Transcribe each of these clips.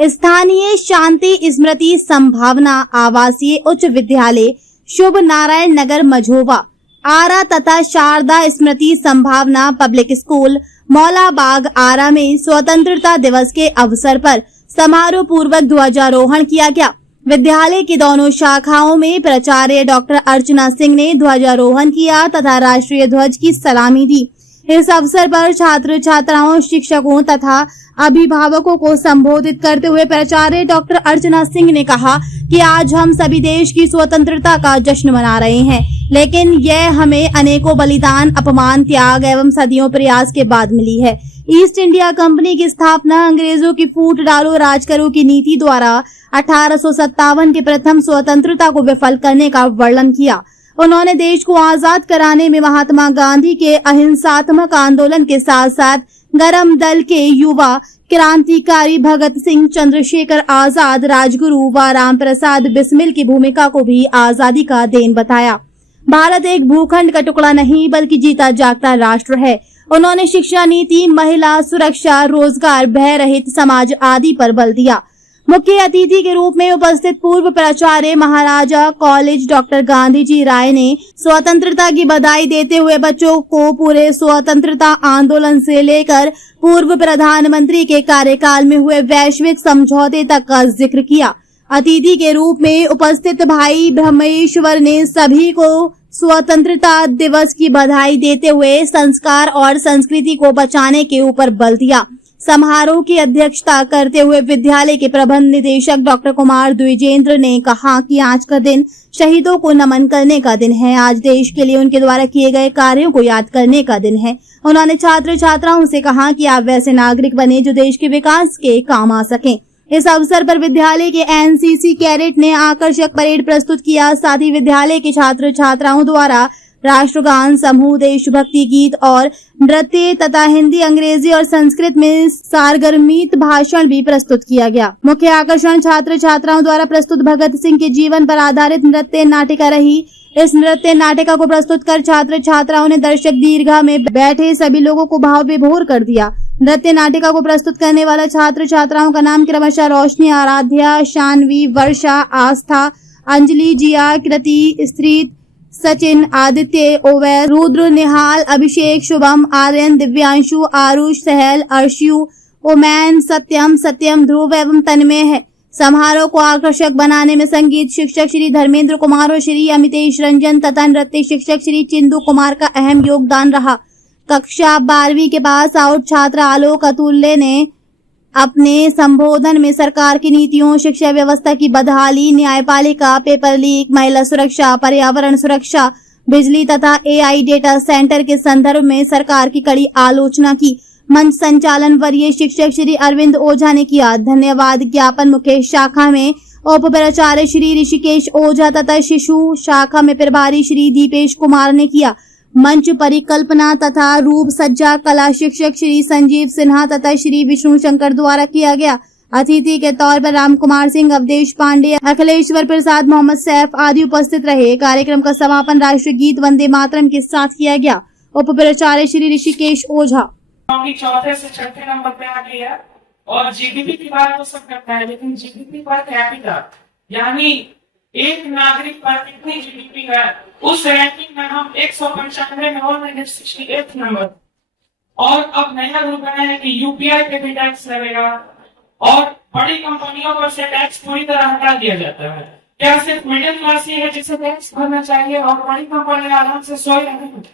स्थानीय शांति स्मृति संभावना आवासीय उच्च विद्यालय शुभ नारायण नगर मझोवा, आरा तथा शारदा स्मृति संभावना पब्लिक स्कूल मौलाबाग आरा में स्वतंत्रता दिवस के अवसर पर समारोह पूर्वक ध्वजारोहण किया गया। विद्यालय की दोनों शाखाओं में प्राचार्य डॉक्टर अर्चना सिंह ने ध्वजारोहण किया तथा राष्ट्रीय ध्वज की सलामी दी। इस अवसर पर छात्र छात्राओं, शिक्षकों तथा अभिभावकों को संबोधित करते हुए प्राचार्य डॉक्टर अर्चना सिंह ने कहा कि आज हम सभी देश की स्वतंत्रता का जश्न मना रहे हैं, लेकिन यह हमें अनेकों बलिदान, अपमान, त्याग एवं सदियों प्रयास के बाद मिली है। ईस्ट इंडिया कंपनी की स्थापना अंग्रेजों की फूट डालो राज करो की नीति द्वारा 1857 के प्रथम स्वतंत्रता को विफल करने का वर्णन किया। उन्होंने देश को आजाद कराने में महात्मा गांधी के अहिंसात्मक आंदोलन के साथ साथ गरम दल के युवा क्रांतिकारी भगत सिंह, चंद्रशेखर आजाद, राजगुरु व राम प्रसाद बिस्मिल की भूमिका को भी आजादी का देन बताया। भारत एक भूखंड का टुकड़ा नहीं बल्कि जीता जागता राष्ट्र है। उन्होंने शिक्षा नीति, महिला सुरक्षा, रोजगार, भय रहित समाज आदि पर बल दिया। मुख्य अतिथि के रूप में उपस्थित पूर्व प्राचार्य महाराजा कॉलेज डॉक्टर गांधी जी राय ने स्वतंत्रता की बधाई देते हुए बच्चों को पूरे स्वतंत्रता आंदोलन से लेकर पूर्व प्रधानमंत्री के कार्यकाल में हुए वैश्विक समझौते तक का जिक्र किया। अतिथि के रूप में उपस्थित भाई ब्रह्मेश्वर ने सभी को स्वतंत्रता दिवस की बधाई देते हुए संस्कार और संस्कृति को बचाने के ऊपर बल दिया। समारोह की अध्यक्षता करते हुए विद्यालय के प्रबंध निदेशक डॉक्टर कुमार द्विजेंद्र ने कहा कि आज का दिन शहीदों को नमन करने का दिन है। आज देश के लिए उनके द्वारा किए गए कार्यों को याद करने का दिन है। उन्होंने छात्र छात्राओं से कहा कि आप वैसे नागरिक बने जो देश के विकास के काम आ सकें। इस अवसर पर विद्यालय के एनसीसी कैडेट ने आकर्षक परेड प्रस्तुत किया। साथ ही विद्यालय के छात्र छात्राओं द्वारा राष्ट्रगान, समूह देशभक्ति गीत और नृत्य तथा हिंदी, अंग्रेजी और संस्कृत में सारगर्मित भाषण भी प्रस्तुत किया गया। मुख्य आकर्षण छात्र छात्राओं द्वारा प्रस्तुत भगत सिंह के जीवन पर आधारित नृत्य नाटिका रही। इस नृत्य नाटिका को प्रस्तुत कर छात्र छात्राओं ने दर्शक दीर्घा में बैठे सभी लोगों को भाव विभोर कर दिया। नृत्य नाटिका को प्रस्तुत करने वाला छात्र छात्राओं का नाम क्रमशः रोशनी, आराध्या, शानवी, वर्षा, आस्था, अंजलि, जिया, कृति, स्त्रीत, सचिन, आदित्य, ओवैस, रुद्र, निहाल, अभिषेक, शुभम, आर्यन, दिव्यांशु, आरुष, सहल, अर्शियु, ओमैन, सत्यम, ध्रुव एवं तन्मय है। समारोह को आकर्षक बनाने में संगीत शिक्षक श्री धर्मेंद्र कुमार और श्री अमितेश रंजन तथा नृत्य शिक्षक श्री चिंदू कुमार का अहम योगदान रहा। कक्षा 12वीं के पास आउट छात्र आलोक अतुल्य ने अपने संबोधन में सरकार की नीतियों, शिक्षा व्यवस्था की बदहाली, न्यायपालिका, पेपर लीक, महिला सुरक्षा, पर्यावरण सुरक्षा, बिजली तथा एआई डेटा सेंटर के संदर्भ में सरकार की कड़ी आलोचना की। मंच संचालन वरीय शिक्षक श्री अरविंद ओझा ने किया। धन्यवाद ज्ञापन मुख्य शाखा में उप प्राचार्य श्री ऋषिकेश ओझा तथा शिशु शाखा में प्रभारी श्री दीपेश कुमार ने किया। मंच परिकल्पना तथा रूप सज्जा कला शिक्षक श्री संजीव सिन्हा तथा श्री विष्णु शंकर द्वारा किया गया। अतिथि के तौर पर राम कुमार सिंह, अवधेश पांडे, अखिलेश्वर प्रसाद, मोहम्मद सैफ आदि उपस्थित रहे। कार्यक्रम का समापन राष्ट्रीय गीत वंदे मातरम के साथ किया गया। उप प्राचार्य श्री ऋषिकेश ओझा। चौथे से छठे नंबर पे आ गई है और जीडीपी की बात तो सब करता है, लेकिन जीडीपी पर कैपिटा यानी एक नागरिक पर कितनी जीडीपी है, उस रैंकिंग में हम 195 में 68 नंबर। और अब नया रूल बना है कि यूपीआई पे भी टैक्स लगेगा और बड़ी कंपनियों पर से टैक्स पूरी तरह हटा दिया जाता है। क्या सिर्फ मिडिल क्लास ही है जिसे टैक्स भरना चाहिए और बड़ी कंपनियां आराम से सोए रहेंगी?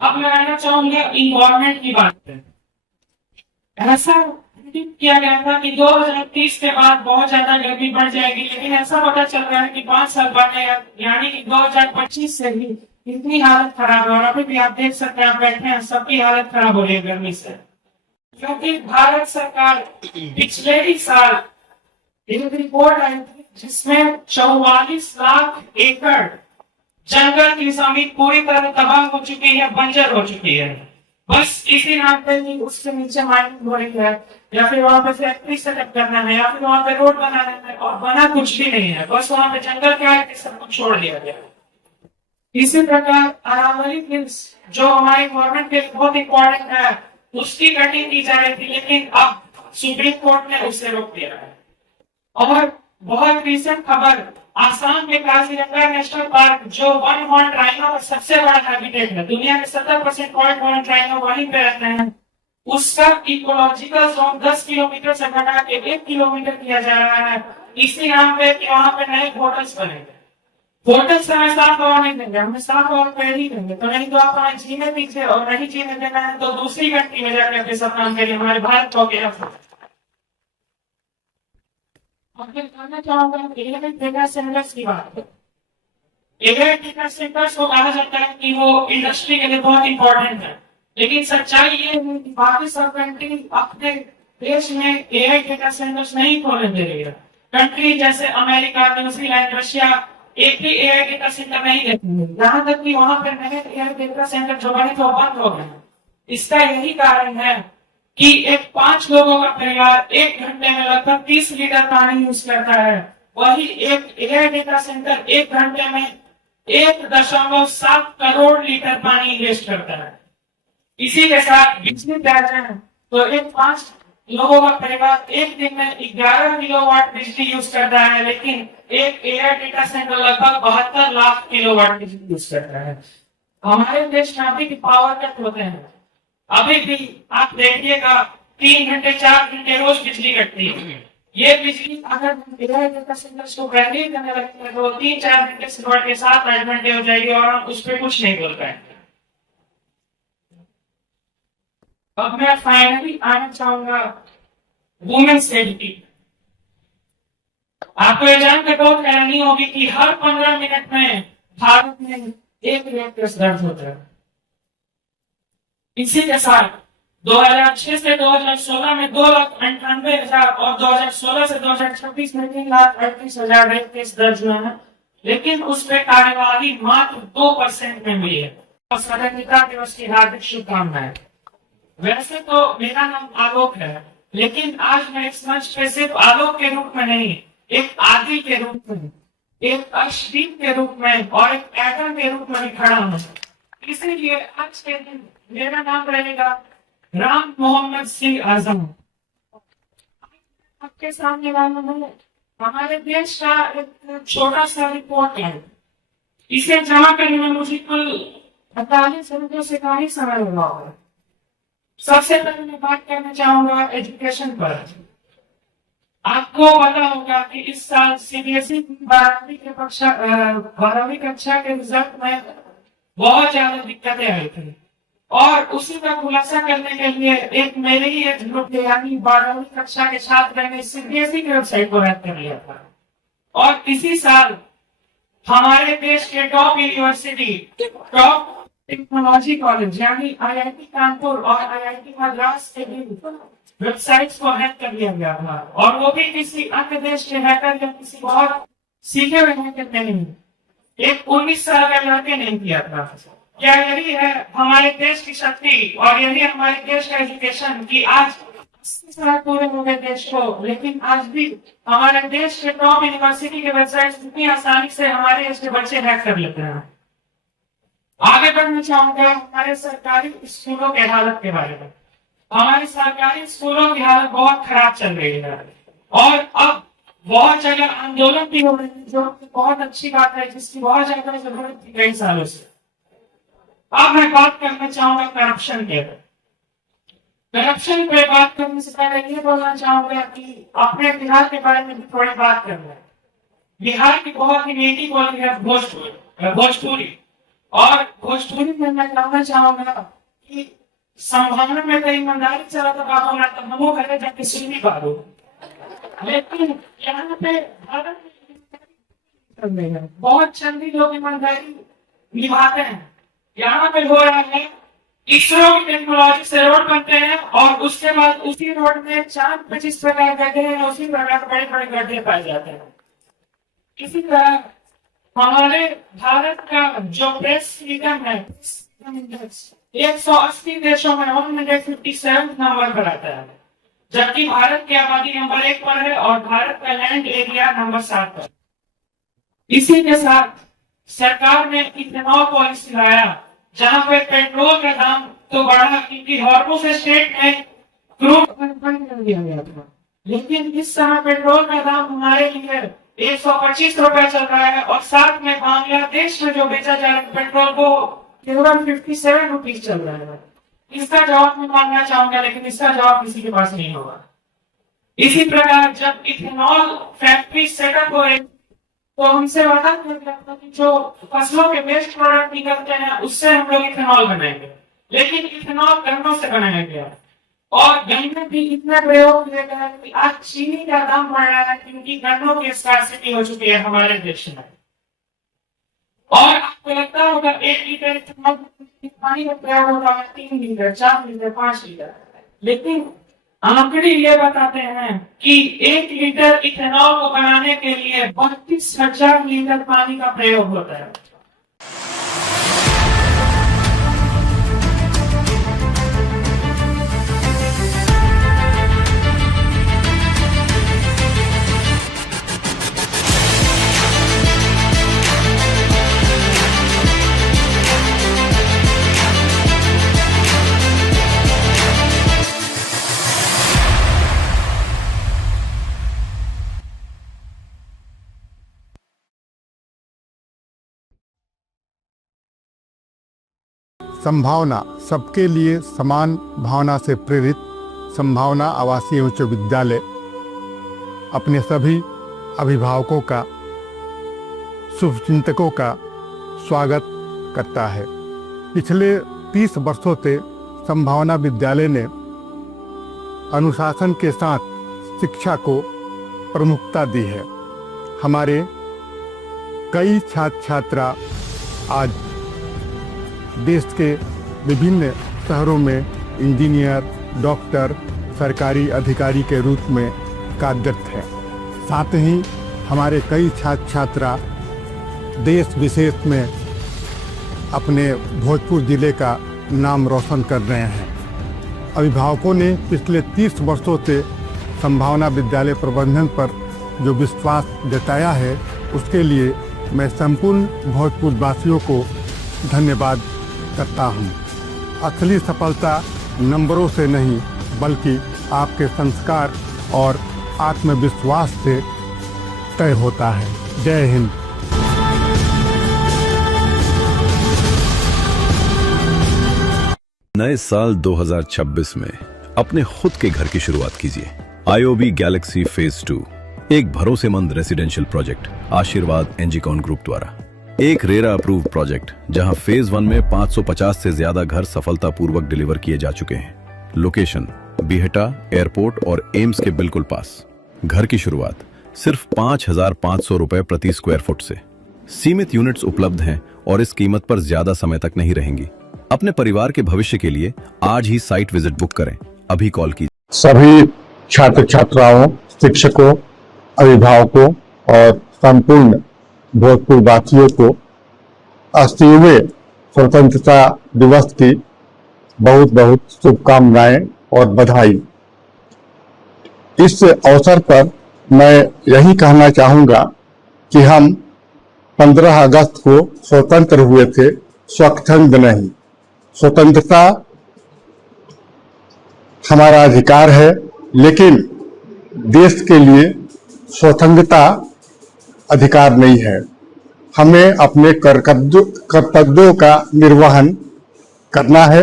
अब मैं कहना चाहूंगा इन्वायरमेंट की बात पे। ऐसा किया गया था कि 2030 के बाद बहुत ज्यादा गर्मी बढ़ जाएगी, लेकिन ऐसा पता चल रहा है कि 5 साल बाद यानी कि 2025 से भी इतनी हालत खराब है। और अभी भी आप देख सकते हैं, आप बैठे हैं, सबकी हालत खराब हो रही है गर्मी से, क्योंकि भारत सरकार पिछले ही साल एक रिपोर्ट आई थी जिसमें 44 लाख एकड़ जंगल की जमीन पूरी तरह तबाह हो चुकी है, बंजर हो चुकी है। बस इसी नाम पे ही उसके नीचे माइनिंग हो रही है, या फिर वहाँ पे फैक्ट्री सेटअप करना है, या फिर वहाँ पे रोड बनाना है, और बना कुछ भी नहीं है। बस वहाँ पे जंगल क्या है कि सब कुछ छोड़ दिया गया। इसी प्रकार अरावली हिल्स जो हमारे गवर्नमेंट के लिए बहुत इंपॉर्टेंट है, उसकी कटिंग की जा रही थी, लेकिन अब सुप्रीम कोर्ट ने उसे रोक दिया है। और बहुत रिसेंट खबर, आसाम में काजीरंगा नेशनल पार्क जो वन हॉर्न राइनो का सबसे बड़ा हैबिटेट है, दुनिया में 70% वन हॉर्न राइनो वहीं पे रहते हैं, उसका इकोलॉजिकल जोन 10 किलोमीटर से घटा के 1 किलोमीटर किया जा रहा है, इसी नाम पे कि वहां पे नए होटल्स बनेंगे। होटल्स से हमें साफ हवा नहीं देंगे, हमें साफ हवा पेड़ ही देंगे, तो नहीं तो आप हमें जीने दीजिए, और नहीं जीने देना है तो दूसरी कंट्री में जाकर के सब काम करिए, हमारे भारत को क्या कहना चाहूंगा एआई डेटा सेंटर्स की बात। एआई डेटा सेंटर्स को कहा जाता है कि वो इंडस्ट्री के लिए बहुत इंपॉर्टेंट है, लेकिन सच्चाई ये है कि बाकी सब कंट्री अपने देश में एआई डेटा सेंटर्स नहीं खोलने दे रही है। कंट्री जैसे अमेरिका, न्यूजीलैंड, रशिया एक भी एआई डेटा सेंटर नहीं देते हैं, यहाँ तक कि वहां पर नए एआई डेटा सेंटर जो बने थे वो बंद हो गए। इसका यही कारण है कि एक 5 लोगों का परिवार 1 घंटे में लगभग 30 लीटर पानी यूज करता है, वही एक एआई डेटा सेंटर 1 घंटे में 1.7 करोड़ लीटर पानी वेस्ट करता है। इसी के साथ बिजली प्याज है, तो एक 5 लोगों का परिवार एक दिन में 11 किलोवाट बिजली यूज करता है, लेकिन एक एआई डेटा सेंटर लगभग 72 लाख किलोवाट बिजली यूज करता है। हमारे देश में अभी भी पावर कट होते हैं, अभी भी आप देखिएगा 3 घंटे 4 घंटे रोज बिजली कटती है। ये बिजली अगर एआई डेटा सेंटर्स को पहले ही करने लगेंगे तो 3-4 घंटे से बढ़ के 7-8 घंटे हो जाएगी और हम उस पर कुछ नहीं बोल पाएंगे। अब मैं फाइनली आना चाहूंगा वुमेन्स सेफ्टी। आपको ये जानकर बहुत हैरानी होगी कि हर 15 मिनट में भारत में एक रेप केस दर्ज होता है। इसी के साथ 2006 से 2016 में 2,98,000 और 2016 से 2026 में 3,38,000 रेप केस दर्ज हुए हैं, लेकिन उस पर कार्यवाही मात्र 2% में हुई है। और स्वतंत्रता दिवस की हार्दिक शुभकामनाएं। वैसे तो मेरा नाम आलोक है, लेकिन आज मैं इस मंच पे सिर्फ आलोक के रूप में नहीं, एक आदि के रूप में, एक अर्शदीप के रूप में और एक एटम के रूप में भी खड़ा हूँ। इसीलिए आज के दिन मेरा नाम रहेगा राम मोहम्मद सिंह आजम। आपके सामने वाला है हमारे देश का एक छोटा सा रिपोर्ट है, इसे जमा करने में मुझे कुल 48 घंटों से काफी समय लगा होगा। सबसे पहले मैं बात करना चाहूंगा एजुकेशन पर। आपको पता होगा कि इस साल सीबीएसई 12वीं कक्षा के रिजल्ट में बहुत ज्यादा दिक्कतें आई थी, और उसी का खुलासा करने के लिए एक मेरे ही एज ग्रुप के यानी 12वीं कक्षा के छात्र ने सीबीएसई की वेबसाइट को हैक कर लिया था। और इसी साल हमारे देश के top university, top technology college यानी आईआईटी कानपुर और आईआईटी मद्रास के वेबसाइट्स को हैक कर लिया गया था, और वो भी किसी अन्य देश के हैकर या किसी बहुत सीखे हुए हैकर ने नहीं, एक 19 साल का लड़के ने किया था। क्या यही है हमारे देश की शक्ति और यही हमारे देश का एजुकेशन कि आज 80 साल पूरे हो गए देश को, लेकिन आज भी हमारे देश के टॉप यूनिवर्सिटी के वेबसाइट इतनी आसानी से हमारे देश के बच्चे हैक कर लेते हैं। आगे बढ़ना चाहूंगा हमारे सरकारी स्कूलों के हालत के बारे में। हमारे सरकारी स्कूलों की हालत बहुत खराब चल रही है, और अब बहुत जगह आंदोलन भी हो रहे हैं, जो बहुत अच्छी बात है, जिसकी बहुत ज्यादा जरूरत थी कई सालों से। अब मैं बात करना चाहूंगा करप्शन के। करप्शन पे बात करने से पहले ये बोलना चाहूंगा कि अपने बिहार के बारे में भी थोड़ी बात करना है। बिहार की बहुत ही मीठी बोली है भोजपुरी, और भोजपुरी में मैं कहना चाहूंगा कि संभावना में तो ईमानदारी चला तो बाबू ना तो हमो घरे जाके सुनी बाबू, लेकिन यहाँ पे बहुत जल्दी लोग ईमानदारी निभाते हैं। यहाँ पे हो रहा है इसरो की टेक्नोलॉजी से रोड बनते हैं, और उसके बाद उसी रोड में 4-25 प्रकार गड्ढे हैं, उसी प्रकार बड़े बड़े गड्ढे पाए जाते हैं। इसी तरह हमारे भारत का जो प्रेस फ्रीडम है 180 देशों में 157 नंबर पर आता है, जबकि भारत की आबादी नंबर 1 पर है और भारत का लैंड एरिया नंबर 7 पर। इसी के साथ सरकार ने इथेनॉल पॉलिसी लाया, जहां पे पेट्रोल का दाम तो बढ़ा, क्योंकि हॉर्मोस स्टेट में क्रूड बंद कर दिया गया था। लेकिन इस समय पेट्रोल का दाम हमारे लिए 125 रुपए चल रहा है, और साथ में बांग्लादेश में जो बेचा जा रहा है पेट्रोल को केवल 57 रुपीज चल रहा है। इसका जवाब मैं मांगना चाहूंगा, लेकिन इसका जवाब किसी के पास नहीं होगा। इसी प्रकार जब इथेनॉल फैक्ट्री सेटअप हो रही तो हमसे वादा किया गया था कि जो फसलों के वेस्ट प्रोडक्ट निकलते हैं उससे हम लोग इथेनॉल बनाएंगे, लेकिन इथेनॉल गन्नों से बनाया गया, और गन्ने भी इतना प्रयोग किया गया कि आज चीनी का दाम बढ़ रहा है, क्योंकि गन्नों की स्कार्सिटी हो चुकी है हमारे देश में। और आपको लगता होगा 1 लीटर इथेनॉल पानी का प्रयोग होता है 3 लीटर, 4 लीटर, 5 लीटर, लेकिन आंकड़े ये बताते हैं कि 1 लीटर इथेनॉल को बनाने के लिए 32,000 लीटर पानी का प्रयोग होता है। संभावना सबके लिए समान भावना से प्रेरित संभावना आवासीय उच्च विद्यालय अपने सभी अभिभावकों का, शुभचिंतकों का स्वागत करता है। पिछले 30 वर्षों से संभावना विद्यालय ने अनुशासन के साथ शिक्षा को प्रमुखता दी है। हमारे कई छात्र छात्रा आज देश के विभिन्न शहरों में इंजीनियर, डॉक्टर, सरकारी अधिकारी के रूप में कार्यरत हैं। साथ ही हमारे कई छात्र छात्रा देश विशेष में अपने भोजपुर जिले का नाम रोशन कर रहे हैं। अभिभावकों ने पिछले 30 वर्षों से संभावना विद्यालय प्रबंधन पर जो विश्वास जताया है, उसके लिए मैं संपूर्ण भोजपुर वासियों को धन्यवाद करता हूँ। असली सफलता नंबरों से नहीं, बल्कि आपके संस्कार और आत्मविश्वास से तय होता है। जय हिंद। नए साल 2026 में अपने खुद के घर की शुरुआत कीजिए। IOB गैलेक्सी फेज 2 एक भरोसेमंद रेसिडेंशियल प्रोजेक्ट आशीर्वाद एनजीकॉन ग्रुप द्वारा, एक रेरा अप्रूव्ड प्रोजेक्ट जहां फेज 1 में 550 से ज्यादा घर सफलतापूर्वक डिलीवर किए जा चुके हैं। लोकेशन बिहटा एयरपोर्ट और एम्स के बिल्कुल पास। घर की शुरुआत सिर्फ 5,500 रुपए प्रति स्क्वायर फुट से। सीमित यूनिट्स उपलब्ध हैं और इस कीमत पर ज्यादा समय तक नहीं रहेंगी। अपने परिवार के भविष्य के लिए आज ही साइट विजिट बुक करें। अभी कॉल कीजिए। सभी छात्र छात्राओं, शिक्षकों, अभिभावकों और संपूर्ण भोजपुर वासियों को 80वें स्वतंत्रता दिवस की बहुत बहुत शुभकामनाएं और बधाई। इस अवसर पर मैं यही कहना चाहूँगा कि हम 15 अगस्त को स्वतंत्र हुए थे, स्वच्छंद नहीं। स्वतंत्रता हमारा अधिकार है, लेकिन देश के लिए स्वतंत्रता अधिकार नहीं है। हमें अपने कर्तव्यों का निर्वहन करना है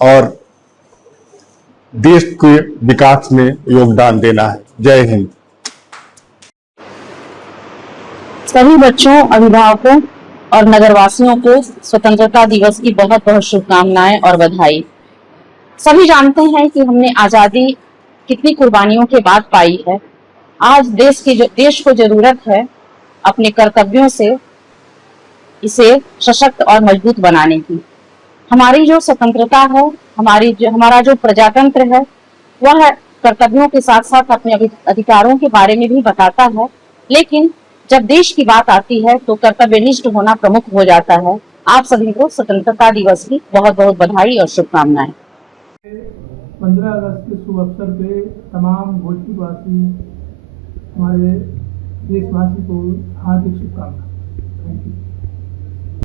और देश के विकास में योगदान देना है। जय हिंद। सभी बच्चों, अभिभावकों और नगरवासियों को स्वतंत्रता दिवस की बहुत बहुत शुभकामनाएं और बधाई। सभी जानते हैं कि हमने आजादी कितनी कुर्बानियों के बाद पाई है। आज देश को जरूरत है अपने कर्तव्यों से इसे सशक्त और मजबूत बनाने की। हमारी जो स्वतंत्रता है, हमारा जो प्रजातंत्र है, वह कर्तव्यों के साथ साथ अपने अधिकारों के बारे में भी बताता है, लेकिन जब देश की बात आती है तो कर्तव्यनिष्ठ होना प्रमुख हो जाता है। आप सभी को स्वतंत्रता दिवस की बहुत बहुत बधाई और शुभकामनाएं। 15 अगस्त के शुभ अवसर पे तमाम भोजपुरवासी, हमारे देशवासी को हार्दिक शुभकामनाएं। Thank you.